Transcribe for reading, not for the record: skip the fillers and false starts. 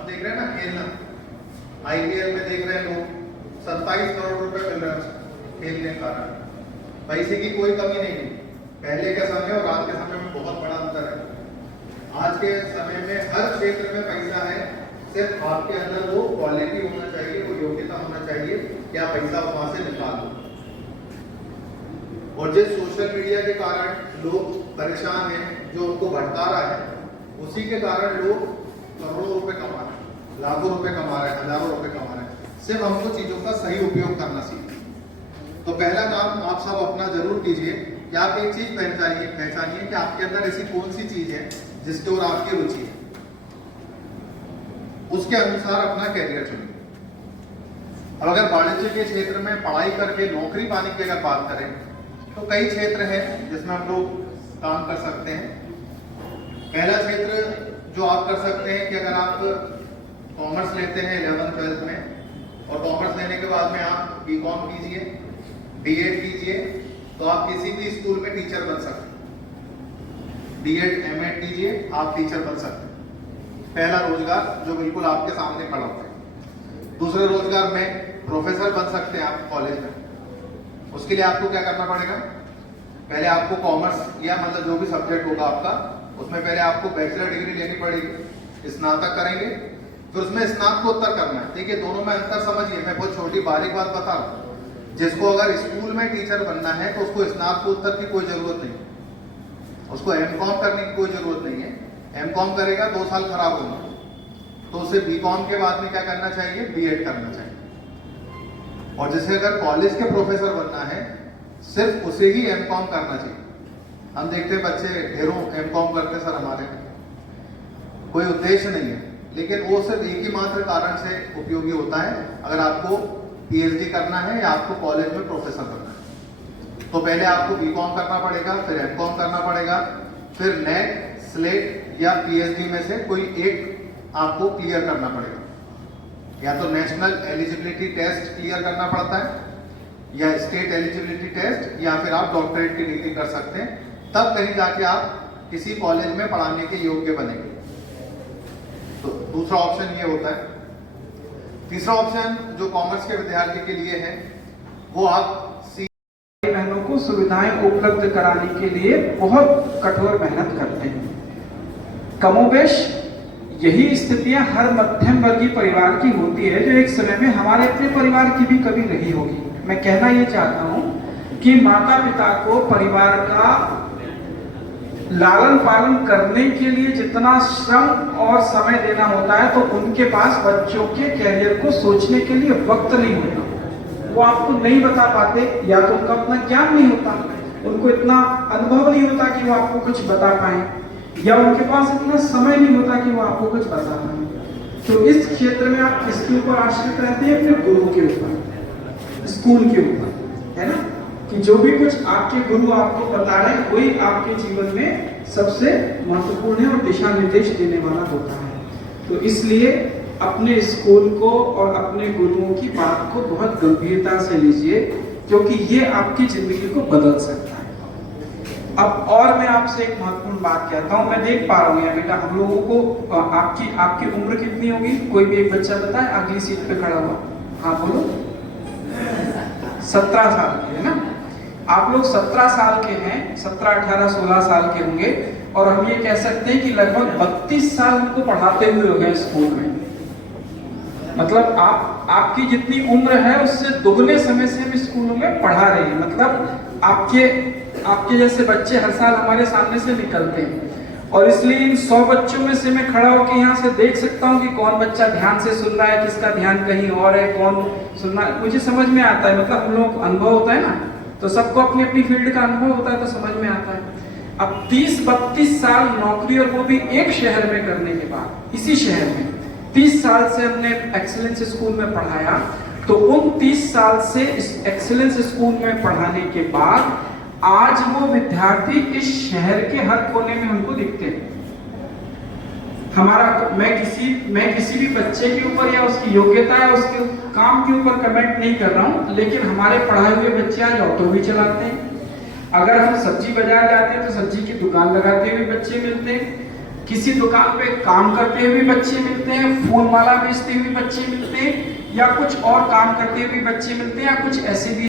अब देख रहे हैं ना खेलना, आईपीएल में देख रहे हैं लोग 27 करोड़ रुपए मिल रहे हैं खेलने के कारण। पैसे की कोई कमी नहीं है। पहले के समय और आज के समय में बहुत बड़ा अंतर है। आज के समय में हर क्षेत्र में पैसा है, सिर्फ आपके अंदर वो क्वालिटी होना चाहिए, वो योग्यता होना चाहिए कि आप पैसा वहां से निकालो। और जिस सोशल मीडिया के कारण लोग परेशान हैं, जो उनको भटका रहा है, उसी के कारण लोग करोड़ों रुपए कमा रहे हैं, लाखों रुपए कमा रहे हैं, हजारों रुपए कमा रहे हैं। सिर्फ हमको चीजों का सही उपयोग करना सीखिए। तो पहला काम आप सब अपना जरूर कीजिए कि आप एक चीज पहचानिए कि आपके अंदर ऐसी कौन सी चीज है जिसके ओर आपकी रुचि है, उसके अनुसार अपना कैरियर चुनिए। अब अगर वाणिज्य के क्षेत्र में पढ़ाई करके नौकरी पाने की अगर बात करें तो कई क्षेत्र हैं जिसमें हम लोग काम कर सकते हैं। पहला क्षेत्र जो आप कर सकते हैं कि अगर आप कॉमर्स लेते हैं 11th-12th में और कॉमर्स लेने के बाद में आप बीकॉम कीजिए, बीएड कीजिए, तो आप किसी भी स्कूल में टीचर बन सकते हैं। बीएड एमएड कीजिए, आप टीचर बन सकते हैं। पहला रोजगार जो बिल्कुल आपके सामने खड़ा होता है। दूसरे रोजगार में प्रोफेसर बन सकते हैं आप कॉलेज में। उसके लिए आपको क्या करना पड़ेगा, पहले आपको कॉमर्स या मतलब जो भी सब्जेक्ट होगा आपका, उसमें पहले आपको बैचलर डिग्री लेनी पड़ेगी, स्नातक करेंगे, फिर उसमें स्नातकोत्तर करना है। ठीक है, दोनों में अंतर समझिए। मैं बहुत छोटी बारीक बात बता रहा हूँ। जिसको अगर स्कूल में टीचर बनना है तो उसको स्नातकोत्तर की कोई जरूरत नहीं है, उसको एमकॉम करने की कोई जरूरत नहीं है। एमकॉम करेगा 2 साल खराब होंगे, तो उसे बीकॉम के बाद में क्या करना चाहिए, बीएड करना चाहिए। और जैसे अगर कॉलेज के प्रोफेसर बनना है, सिर्फ उसे ही एमकॉम करना चाहिए। हम देखते हैं बच्चे ढेरों एमकॉम करते सर, हमारे कोई उद्देश्य नहीं है, लेकिन वो सिर्फ एक ही मात्र कारण से उपयोगी होता है, अगर आपको पीएचडी करना है या आपको कॉलेज में प्रोफेसर बनना है। तो पहले आपको बीकॉम करना पड़ेगा, फिर एमकॉम करना पड़ेगा, फिर नेट, स्लेट या पीएचडी में से कोई एक आपको क्लियर करना पड़ेगा। या तो नेशनल एलिजिबिलिटी टेस्ट क्लियर करना पड़ता है या स्टेट एलिजिबिलिटी टेस्ट, या फिर आप डॉक्टरेट की डिग्री कर सकते हैं, तब कहीं जाके आप किसी कॉलेज में पढ़ाने के योग्य बनेंगे। तो दूसरा ऑप्शन ये होता है। तीसरा ऑप्शन जो कॉमर्स के विद्यार्थी के लिए है, वो आप बहनों को सुविधाएं उपलब्ध कराने के लिए बहुत कठोर मेहनत करते हैं। कमोबेश यही स्थितियां हर मध्यम वर्गीय परिवार की होती है, जो एक समय में हमारे अपने परिवार की भी कभी रही होगी। मैं कहना ये चाहता हूं कि माता पिता को परिवार का लालन पालन करने के लिए जितना श्रम और समय देना होता है, तो उनके पास बच्चों के कैरियर को सोचने के लिए वक्त नहीं होता। वो आपको नहीं बता पाते, या तो उनका अपना ज्ञान नहीं होता, उनको इतना अनुभव नहीं होता कि वो आपको कुछ बता पाए, या उनके पास इतना समय नहीं होता कि वो आपको कुछ बता पाए। तो इस क्षेत्र में आप किसके ऊपर आश्रित रहते हैं, अपने गुरु के ऊपर, स्कूल के ऊपर, है ना, कि जो भी कुछ आपके गुरु आपको बता रहे हैं वही आपके जीवन में सबसे महत्वपूर्ण है और दिशा निर्देश देने वाला होता है। तो इसलिए अपने स्कूल को और अपने गुरुओं की बात को बहुत गंभीरता से लीजिए, क्योंकि ये आपकी जिंदगी को बदल सकता है। अब और मैं आपसे एक महत्वपूर्ण बात कहता हूँ। मैं देख पा रहा हूँ बेटा, हम लोगों को आपकी उम्र कितनी होगी, कोई भी एक बच्चा बताए अगली सीट पे खड़ा हुआ। हाँ बोलो। 17 साल के, है ना। आप लोग 17 साल के हैं, 17, 18, 16 साल के होंगे, और हम ये कह सकते हैं कि लगभग 32 साल हमको पढ़ाते हुए हो गए स्कूल में। मतलब आपकी जितनी उम्र है उससे दोगुने समय से हम स्कूलों में पढ़ा रहे हैं। मतलब आपके जैसे बच्चे हर साल हमारे सामने से निकलते हैं, और इसलिए इन 100 बच्चों में से मैं खड़ा होकर यहाँ से देख सकता हूँ कि कौन बच्चा ध्यान से सुन रहा है, किसका ध्यान कहीं और है, कौन सुनना, मुझे समझ में आता है। मतलब हम लोगों को अनुभव होता है ना, तो सबको अपनी अपनी फील्ड का अनुभव होता है, तो समझ में आता है। अब 30-32 साल नौकरी, और वो भी एक शहर में करने के बाद, इसी शहर में 30 साल से हमने एक्सीलेंस स्कूल में पढ़ाया, तो उन 30 साल से एक्सीलेंस स्कूल में पढ़ाने के बाद आज वो विद्यार्थी इस शहर के हर कोने में हमको दिखते हैं। मैं किसी भी बच्चे के ऊपर या उसकी योग्यता या उसके काम के ऊपर कमेंट नहीं कर रहा हूं, लेकिन हमारे पढ़ाए हुए बच्चे आज ऑटो भी चलाते हैं। अगर हम सब्जी बाजार जाते हैं तो सब्जी की दुकान लगाते हुए बच्चे मिलते हैं। किसी दुकान पे काम करते हुए बच्चे मिलते हैं, फूल माला बेचते हुए बच्चे मिलते हैं, या कुछ और काम करते हुए बच्चे मिलते हैं, या कुछ ऐसे भी